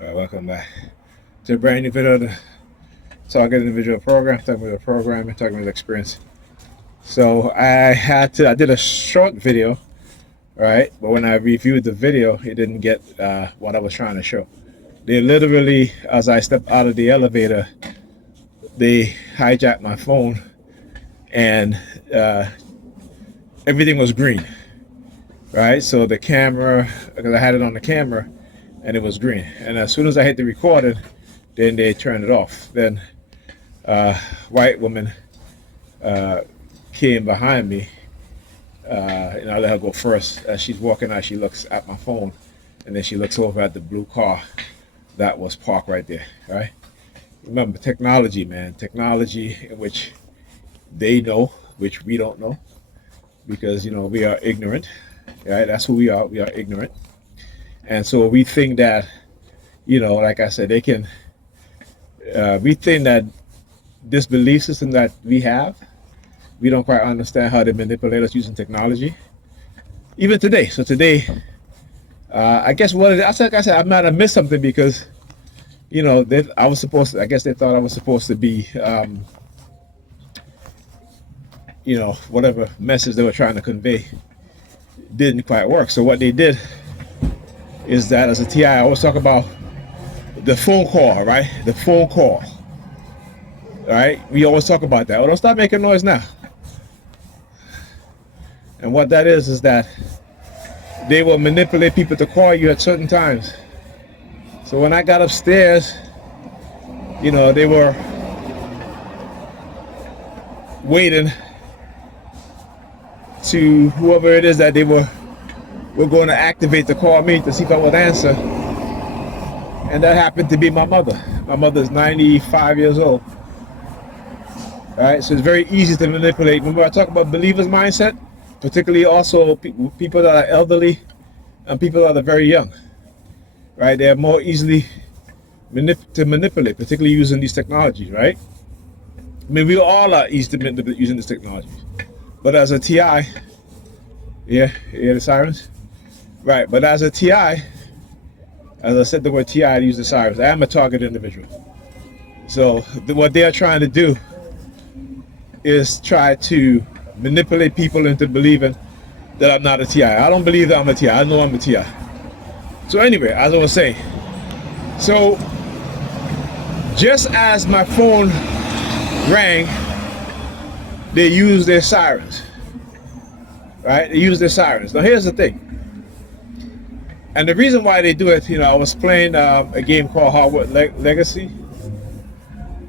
Welcome back to a brand new video to target individual program, talking about the program and talking about the experience. So I did a short video, right? But when I reviewed the video, it didn't get what I was trying to show. They literally, as I stepped out of the elevator, they hijacked my phone and everything was green, right? So the camera, because I had it on the camera, and it was green. And as soon as I hit the recording, then they turned it off. Then white woman came behind me, and I let her go first. As she's walking out, she looks at my phone, and then she looks over at the blue car that was parked right there, right? Remember, technology, man. Technology in which they know, which we don't know, because, we are ignorant, right? That's who we are. We are ignorant. And so we think that, like I said, they can, we think that this belief system that we have, we don't quite understand how they manipulate us using technology. Even today. So today, I guess like I said, I might have missed something because, I was supposed to, I guess they thought I was supposed to be, whatever message they were trying to convey didn't quite work. So what they did is that as a TI, I always talk about the phone call, right? The phone call, right? We always talk about that. Oh, don't stop making noise now. And what that is that they will manipulate people to call you at certain times. So when I got upstairs, they were waiting to whoever it is that they were going to activate to call me to see if I would answer. And that happened to be my mother. My mother's 95 years old. All right, so it's very easy to manipulate. Remember I talk about believers mindset, particularly also people that are elderly and people that are very young, right? They are more easily to manipulate, particularly using these technologies, right? I mean, we all are easy to manipulate using these technologies. But as a TI, yeah, you hear the sirens? Right, but as a TI, as I said the word TI, I use the sirens. I am a target individual. So what they are trying to do is try to manipulate people into believing that I'm not a TI. I don't believe that I'm a TI. I know I'm a TI. So anyway, as I was saying, so just as my phone rang, they use their sirens, right? They use their sirens. Now here's the thing. And the reason why they do it, I was playing a game called Hogwarts Legacy,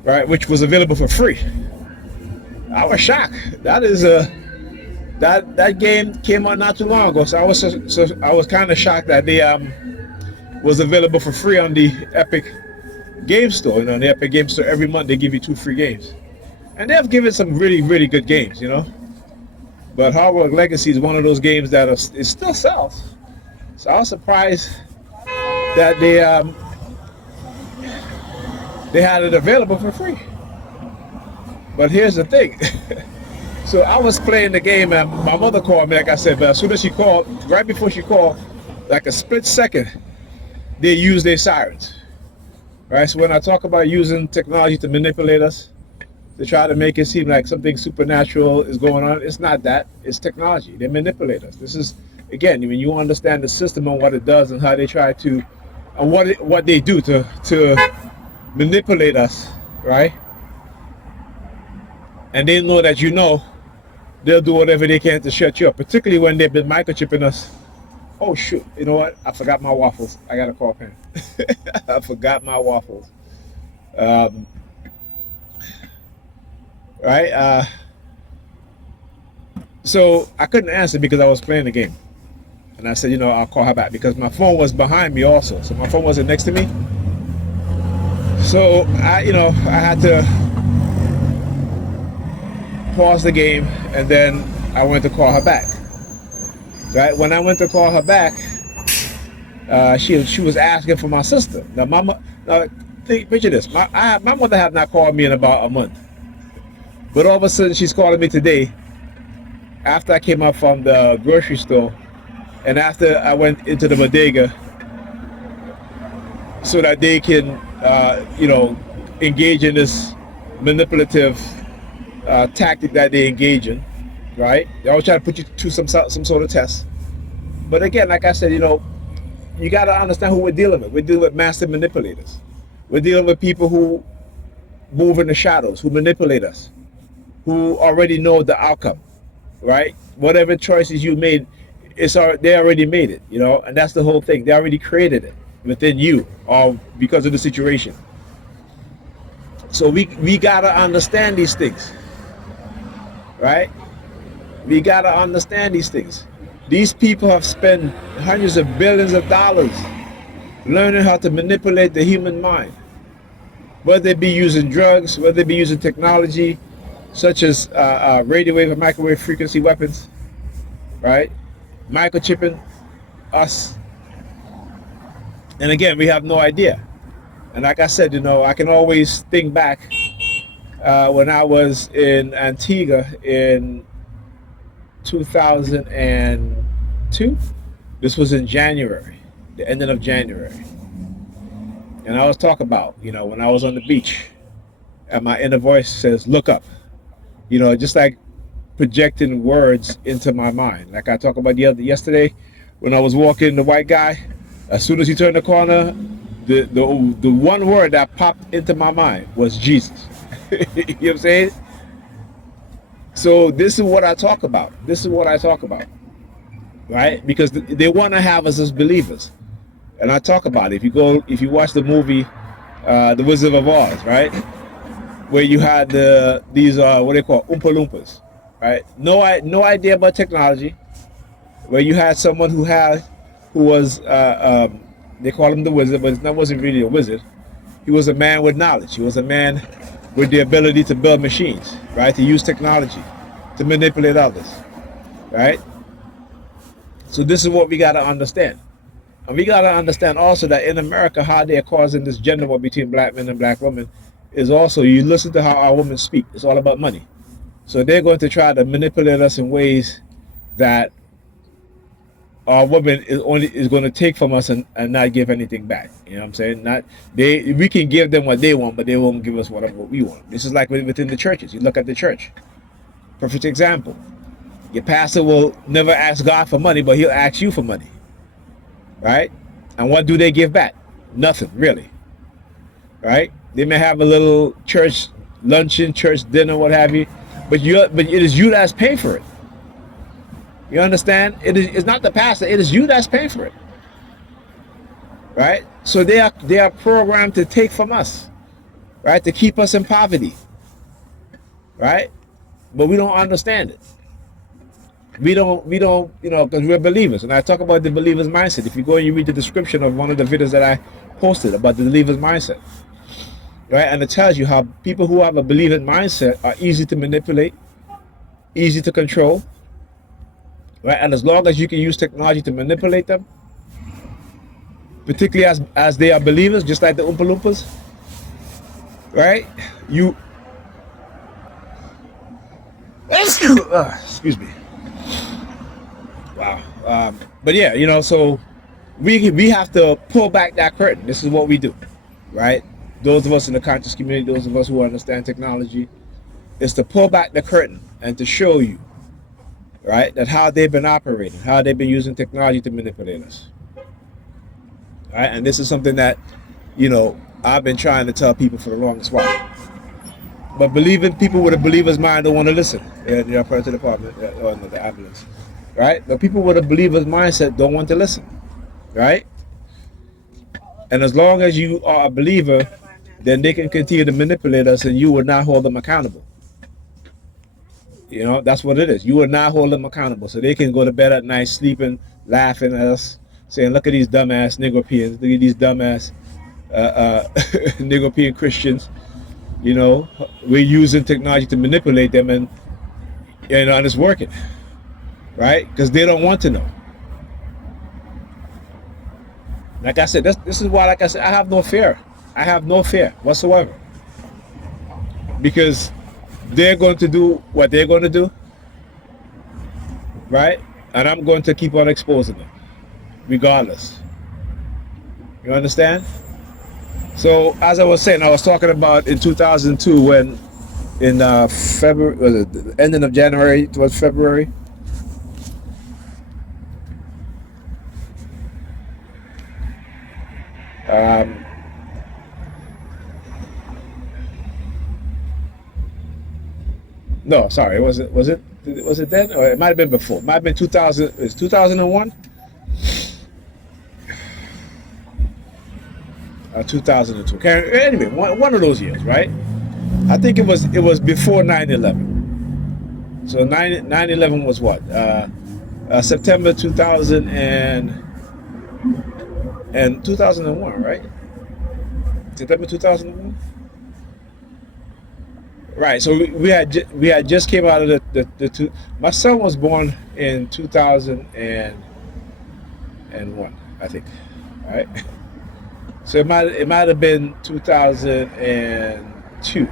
right, which was available for free. I was shocked. That is that game came out not too long ago, so I was kind of shocked that they was available for free on the Epic Game Store. The Epic Game Store every month they give you 2 free games, and they have given some really really good games, But Hogwarts Legacy is one of those games that it still sells. So I was surprised that they had it available for free. But here's the thing. So I was playing the game and my mother called me, like I said, but as soon as she called, right before she called, like a split second, they use their sirens. Right? So when I talk about using technology to manipulate us, to try to make it seem like something supernatural is going on, it's not that. It's technology. They manipulate us. This is, again, when you understand the system and what it does and how they try to, and what they do to manipulate us, right? And they know that they'll do whatever they can to shut you up, particularly when they've been microchipping us. Oh shoot, you know what? I forgot my waffles. I got a call pen. I forgot my waffles. Right? So I couldn't answer because I was playing the game. And I said, I'll call her back because my phone was behind me also. So my phone wasn't next to me. So I had to pause the game and then I went to call her back. Right? When I went to call her back, she was asking for my sister. Now picture this. My mother had not called me in about a month. But all of a sudden she's calling me today after I came up from the grocery store and after I went into the bodega so that they can, engage in this manipulative tactic that they engage in, right? They always try to put you to some sort of test. But again, like I said, you got to understand who we're dealing with. We're dealing with master manipulators. We're dealing with people who move in the shadows, who manipulate us, who already know the outcome, right? Whatever choices you made, they already made it, and that's the whole thing. They already created it within you, or because of the situation. So we gotta understand these things, right? We gotta understand these things. These people have spent hundreds of billions of dollars learning how to manipulate the human mind, whether they be using drugs, whether they be using technology such as radio wave and microwave frequency weapons, right? Microchipping us. And again, we have no idea. And like I said, I can always think back when I was in Antigua in 2002. This was in January, the ending of January. And I was talking about, when I was on the beach, and my inner voice says, look up. Just like projecting words into my mind. Like I talked about yesterday, when I was walking the white guy, as soon as he turned the corner, the one word that popped into my mind was Jesus. You know what I'm saying? So this is what I talk about. Right? Because they want to have us as believers. And I talk about it. If you watch the movie The Wizard of Oz, right? Where you had these what they call Oompa Loompas, right? No idea about technology. Where you had someone who was they call him the wizard, but that wasn't really a wizard. He was a man with knowledge. He was a man with the ability to build machines, right? To use technology, to manipulate others, right? So this is what we got to understand. And we got to understand also that in America, how they are causing this gender war between black men and black women is also, you listen to how our women speak. It's all about money. So they're going to try to manipulate us in ways that our woman is going to take from us and not give anything back. You know what I'm saying? We can give them what they want, but they won't give us what we want. This is like within the churches. You look at the church. Perfect example. Your pastor will never ask God for money, but he'll ask you for money. Right? And what do they give back? Nothing, really. Right? They may have a little church luncheon, church dinner, what have you, but it is you that's paying for it. You understand? It's not the pastor, it is you that's paying for it. Right? So they are programmed to take from us, right? To keep us in poverty. Right? But we don't understand it. We don't, because we're believers. And I talk about the believer's mindset. If you go and you read the description of one of the videos that I posted about the believer's mindset, right? And it tells you how people who have a believer's mindset are easy to manipulate, easy to control, right? And as long as you can use technology to manipulate them, particularly as they are believers, just like the Oompa Loompas, right? Excuse me. Wow. But yeah, so we have to pull back that curtain. This is what we do, right? Those of us in the conscious community, those of us who understand technology, is to pull back the curtain and to show you, right, that how they've been operating, how they've been using technology to manipulate us. Right? And this is something that, I've been trying to tell people for the longest while. But people with a believer's mind don't want to listen. They're part of the department, or the ambulance. Right? But people with a believer's mindset don't want to listen. Right? And as long as you are a believer, then they can continue to manipulate us and you will not hold them accountable. That's what it is. You will not hold them accountable. So they can go to bed at night sleeping, laughing at us, saying, look at these dumbass Negropeans, look at these dumbass Negropean Christians. We're using technology to manipulate them, and it's working. Right? Because they don't want to know. Like I said, this is why, like I said, I have no fear. I have no fear whatsoever. Because they're going to do what they're going to do. Right? And I'm going to keep on exposing them. Regardless. You understand? So as I was saying, I was talking about in 2002 when in February, was it the ending of January towards February? Um, no, sorry, was it then? Or it might have been before. It might have been 2000. Is 2001? 2002. Anyway, one of those years, right? I think it was before 9/11. So 9/11 was what? September 2000 and 2001, right? September 2001. Right. So we had just came out of the two. My son was born in 2001, I think. All right. So it might have been 2002,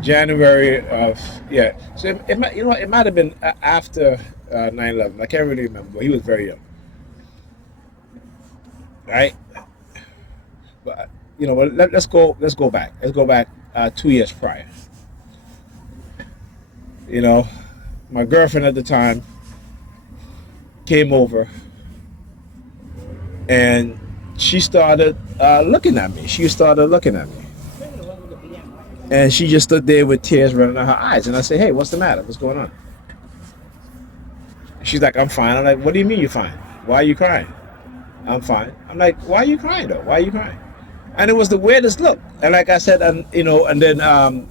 January of, yeah. So it might, it might have been after 9/11. I can't really remember, but he was very young, right? But but let's go back. Let's go back 2 years prior. You know, my girlfriend at the time came over and she started looking at me. She started looking at me. And she just stood there with tears running down her eyes. And I said, hey, what's the matter? What's going on? She's like, I'm fine. I'm like, what do you mean you're fine? Why are you crying? I'm fine. I'm like, why are you crying though? Why are you crying? And it was the weirdest look. And like I said, and then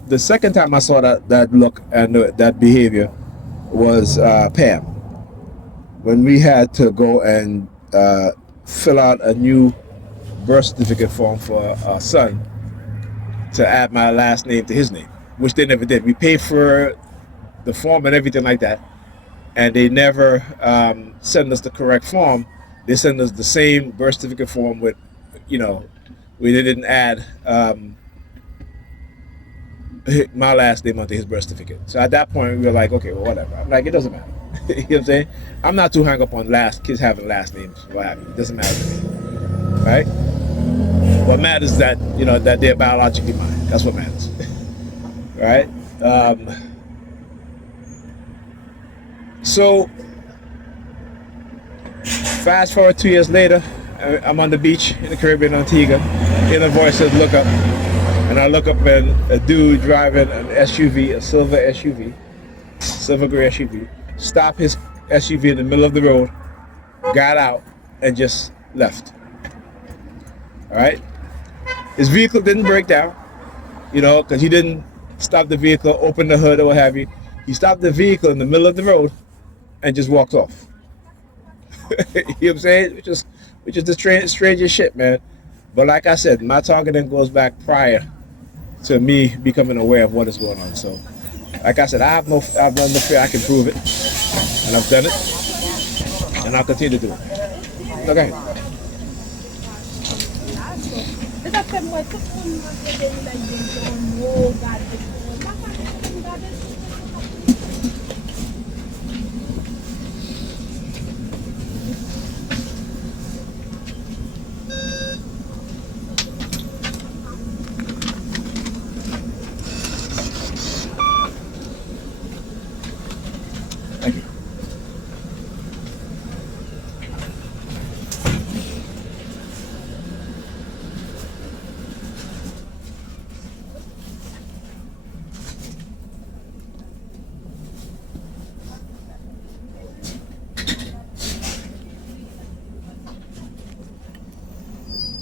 the second time I saw that look and that behavior was Pam, when we had to go and fill out a new birth certificate form for our son to add my last name to his name, which they never did. We paid for the form and everything like that, and they never send us the correct form. They send us the same birth certificate form with, we didn't add my last name onto his birth certificate. So at that point, we were like, okay, well, whatever. I'm like, it doesn't matter. You know what I'm saying? I'm not too hung up on kids having last names, what have you. It doesn't matter to me, right? What matters is that that they're biologically mine. That's what matters, right? So fast forward 2 years later, I'm on the beach in the Caribbean, Antigua. And a voice says, "Look up," and I look up, and a dude driving an SUV, a silver SUV, silver gray SUV, stopped his SUV in the middle of the road, got out, and just left. All right. His vehicle didn't break down, because he didn't stop the vehicle, open the hood, or what have you. He stopped the vehicle in the middle of the road and just walked off. You know what I'm saying? Which is the strangest shit, man. But like I said, my targeting goes back prior to me becoming aware of what is going on. So, like I said, I've no fear. I can prove it, and I've done it, and I'll continue to do it. Okay.